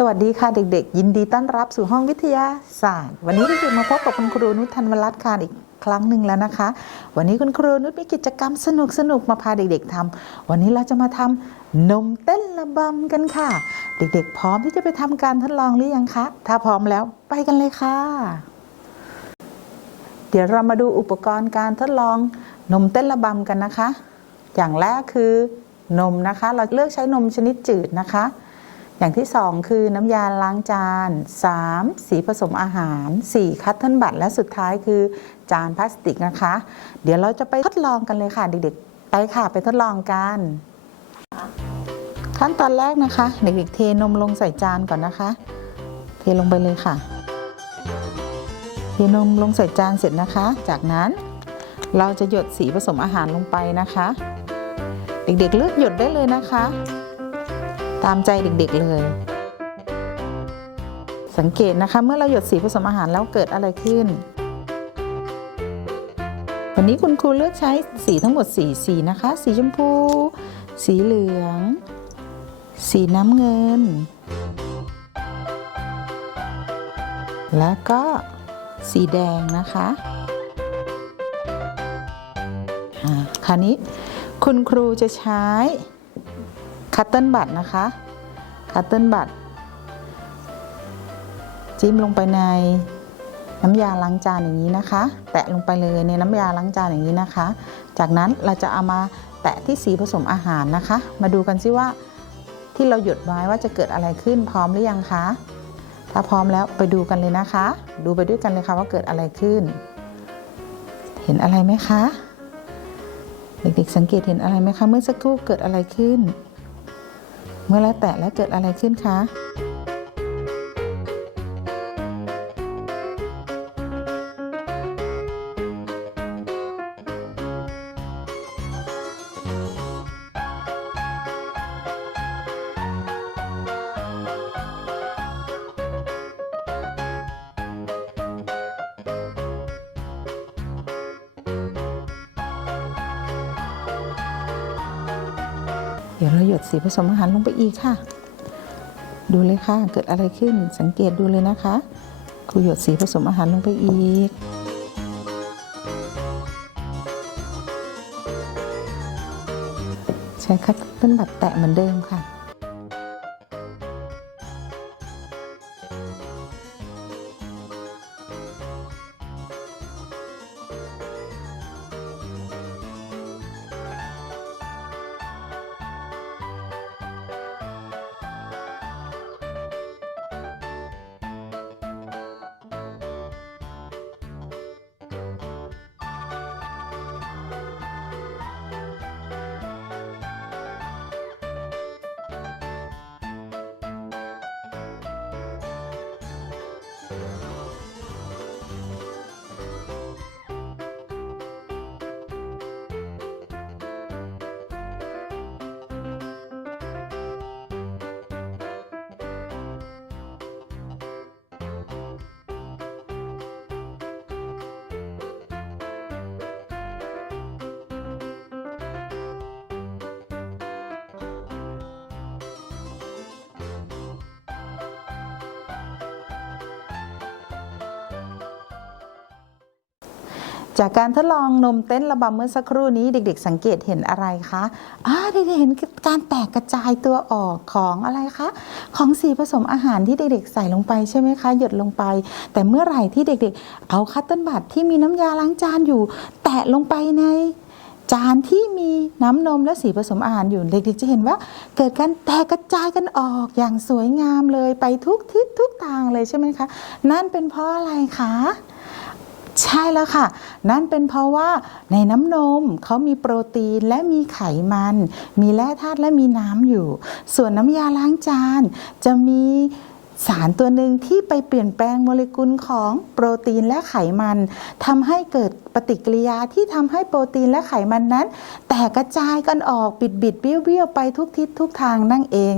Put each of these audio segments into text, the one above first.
สวัสดีค่ะเด็กๆ ยินดีต้อนรับสู่ห้องวิทยาศาสตร์ วันนี้เด็กๆมาพบกับคุณครูนุชธันวรัตน์ค่ะอีกครั้งหนึ่งแล้วนะคะ วันนี้คุณครูนุชมีกิจกรรมสนุกๆมาพาเด็กๆทำวันนี้เราจะมาทำนมเต้นระบำกันค่ะ เด็กๆ พร้อมที่จะไปทำการทดลองหรือยังคะ ถ้าพร้อมแล้วไปกันเลยค่ะ เดี๋ยวเรามาดูอุปกรณ์การทดลองนมเต้นระบำกันนะคะ อย่างแรกคือนมนะคะ เราเลือกใช้นมชนิดจืดนะคะ อย่างที่ 2 คือน้ำยาล้างจาน 3. สีผสมอาหาร 4. คัตเทิลบัตและสุดท้ายคือจานพลาสติกนะคะ เดี๋ยวเราจะไปทดลองกันเลยค่ะ เด็กๆ ไปค่ะไปทดลองกัน ขั้นตอนแรกนะคะ เด็กๆ เทนมลงใส่จานก่อนนะคะ เทลงไปเลยค่ะ เทนมลงใส่จานเสร็จนะคะ จากนั้นเราจะหยดสีผสมอาหารลงไปนะคะ เด็กๆ เลือกหยดได้เลยนะคะ ตามใจเด็กๆเลย สังเกตนะคะ เมื่อเราหยดสีผสมอาหารแล้วเกิดอะไรขึ้น วันนี้คุณครูเลือกใช้สีทั้งหมด 4 สีนะคะ สีชมพู สีเหลือง สีน้ำเงิน และก็สีแดงนะคะอ่าคราวนี้คุณครูจะใช้ คัตเติ้ลบัตนะคะ คัตเติ้ลบัตจิ้มลงไปในน้ำยาล้างจานอย่างนี้นะคะ แตะลงไปเลยในน้ำยาล้างจานอย่างนี้นะคะ จากนั้นเราจะเอามาแตะที่สีผสมอาหารนะคะ มาดูกันซิว่าที่เราหยดไว้ว่าจะเกิดอะไรขึ้นพร้อมหรือยังคะถ้าพร้อมแล้วไปดูกันเลยนะคะ ดูไปด้วยกันเลยค่ะว่าเกิดอะไรขึ้น เห็นอะไรไหมคะ เด็กๆสังเกตเห็นอะไรไหมคะเมื่อสักครู่เกิดอะไรขึ้น เมื่อแล้วแตะแล้วเกิดอะไรขึ้นคะ เดี๋ยวเราหยดสีผสมอาหารลงไปอีกค่ะ ดูเลยค่ะ เกิดอะไรขึ้นสังเกตดูเลยนะคะครูหยดสีผสมอาหารลงไปอีกใช้คัตเติ้ลบัตแตะเหมือนเดิมค่ะ จากการทดลองนมเต้นระบำเมื่อสักครู่นี้เด็ก ๆ สังเกตเห็นอะไรคะอ่าเด็กๆเห็นการแตกกระจายตัวออกของอะไรคะ ของสีผสมอาหารที่เด็กๆใส่ลงไปใช่ไหมคะ หยดลงไป แต่เมื่อไหร่ที่เด็กๆ เอาคัตเติ้ลบัตที่มีน้ำยาล้างจานอยู่ แตะลงไปในจานที่มีน้ำนมและสีผสมอาหารอยู่เด็กๆจะเห็นว่าเกิดการแตกกระจายกันออกอย่างสวยงามเลยไปทุกทิศทุกทางเลยใช่ไหมคะ นั่นเป็นเพราะอะไรคะ ใช่แล้วค่ะ นั่นเป็นเพราะว่าในน้ำนมเขามีโปรตีนและมีไขมัน มีแร่ธาตุและมีน้ำอยู่ ส่วนน้ำยาล้างจานจะมีสารตัวหนึ่งที่ไปเปลี่ยนแปลงโมเลกุลของโปรตีนและไขมันทำให้เกิดปฏิกิริยาที่ทำให้โปรตีนและไขมันนั้น แตกกระจายกันออกบิดบิดเบี้ยวไปทุกทิศทุกทางนั่นเอง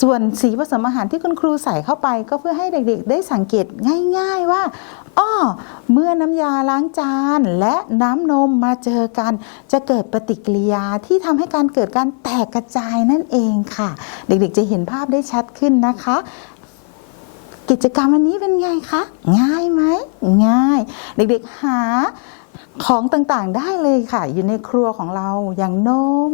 ส่วนสีผสมอาหารที่คุณครูใส่เข้าไป ก็เพื่อให้เด็กๆ ได้สังเกตง่าย ๆว่า อ้อเมื่อน้ำยาล้างจานและน้ำนมมาเจอกัน จะเกิดปฏิกิริยาที่ทำให้การเกิดการแตกกระจายนั่นเองค่ะ เด็กๆจะเห็นภาพได้ชัดขึ้นนะคะ กิจกรรมวันนี้เป็นไงคะ ง่ายไหมง่าย เด็กๆหา ของต่างๆได้เลยค่ะ อยู่ในครัวของเราอย่างนม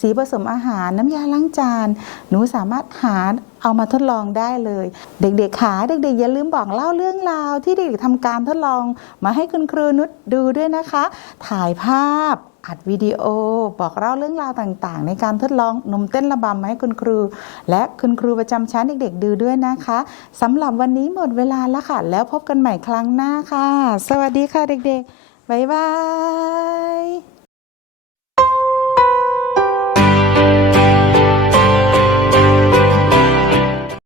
สีผสมอาหารน้ำยาล้างจาน หนูสามารถหาเอามาทดลองได้เลย เด็กๆหาเด็กๆอย่าลืมบอกเล่าเรื่องราว ที่เด็กๆทำการทดลองมาให้คุณครูนุชดูด้วยนะคะ ถ่ายภาพอัดวิดีโอบอกเล่าเรื่องราวต่างๆ ในการทดลองนมเต้นระบำมาให้คุณครู และคุณครูประจำชั้นเด็กๆ ดูด้วยนะคะสำหรับวันนี้หมดเวลาแล้วค่ะ แล้วพบกันใหม่ครั้งหน้าค่ะ สวัสดีค่ะเด็กๆ บ๊ายบาย